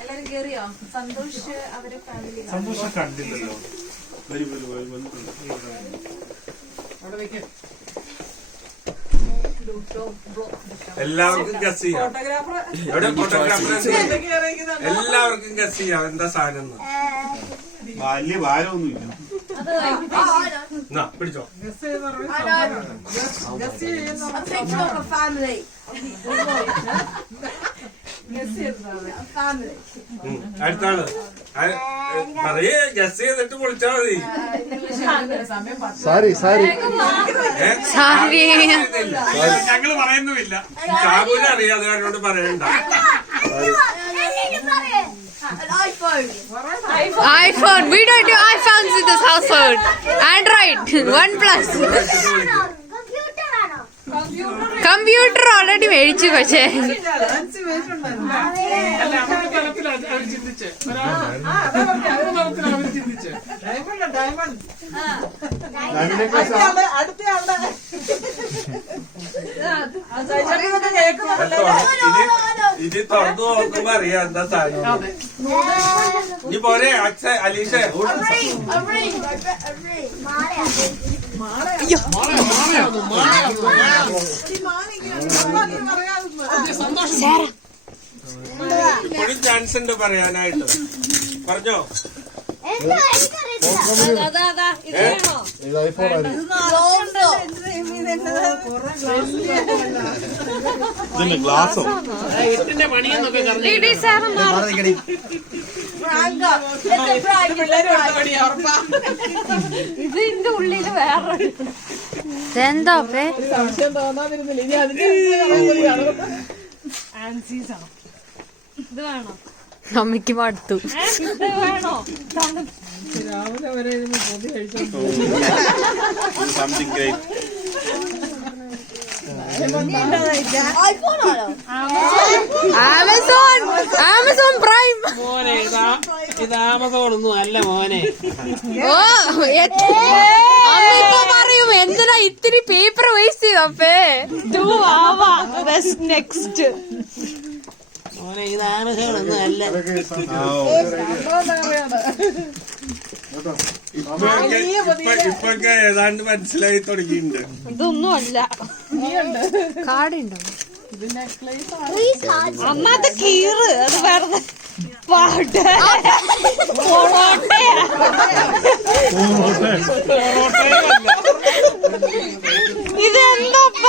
എല്ലാരും കേറിയോ? സന്തോഷ് അവരെ ഫാമിലി സന്തോഷം കണ്ടില്ലല്ലോ. എല്ലാവർക്കും ഗസ് ചെയ്യാം. എല്ലാവർക്കും ഗസ് ചെയ്യാം എന്താ സാധനം. വലിയ ഭാരമൊന്നുമില്ല. പിടിച്ചോ. അടുത്താണ് പറയേ. ഗസ് ചെയ്തിട്ട് പൊളിച്ചാ മതി. ഞങ്ങള് പറയുന്നുമില്ല. ഷാബുവിനെ അറിയാതെ അവരോട് പറയണ്ട. iPhone. We don't do iPhones in this household. Android. OnePlus. Computer already മേടിച്ചു. പക്ഷേ ഇത് തുറന്നു നോക്കുമ്പോ അറിയാം എന്താ സാധനം. ഇനി പോരെ അക്ഷയ് അലീഷ. ഇപ്പോഴും ചാൻസ് ഉണ്ട് പറയാനായിട്ട്. പറഞ്ഞോ. ഗ്ലാസോ ഇതിന്റെ ഉള്ളില് വേറെ എന്താ സംശയം തോന്നാതിരുന്നില്ല. ഇനി അതിന്റെ ഇത് വേണോ? അമ്മയ്ക്ക് മടുത്തു. ഇത് വേണോ? രാവിലെ വരെ പൊതി കഴിച്ചോ. Amazon prime. മോനെ ഇത് ആമസോൺ ഒന്നും അല്ല മോനെ. ഓ ഇപ്പൊ പറയും എന്തിനാ ഇത്തിരി പേപ്പർ വേസ്റ്റ് ചെയ്തപ്പേ. നെക്സ്റ്റ് മോനെ ഇത് ആമസോൺ ഒന്നും അല്ല. ഇപ്പൊക്കെ ഏതാണ്ട് മനസ്സിലായി തുടങ്ങിയിട്ടുണ്ട്. ഇതൊന്നും അല്ല. കാർഡുണ്ടോ? അമ്മത് കീറ്. അത് വെറുതെ പാട്ട് ഇതെന്തപ്പ?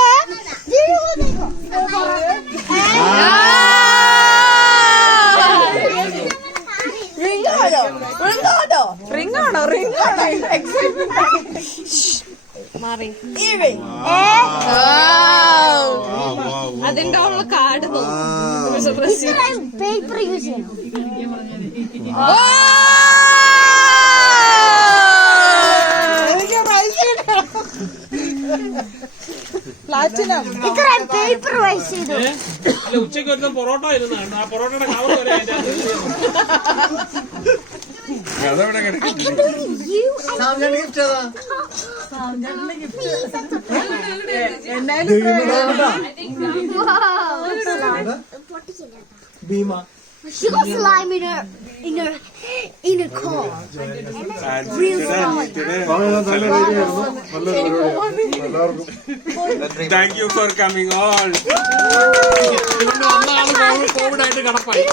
അതിന്റെ ഉള്ള കാർഡ് പേപ്പർ യൂസ് ചെയ്യണം. പേപ്പർ വൈസ് ചെയ്തു. ഉച്ചക്ക് വരുന്ന പൊറോട്ട ഇരുന്നാണ്. ആ പൊറോട്ടയുടെ കവർ വരെ അതവിടെ കിടക്കും. She got slime in her car. Real slime. Thank you for coming all. Covid ആയിട്ട് കടപ്പായി.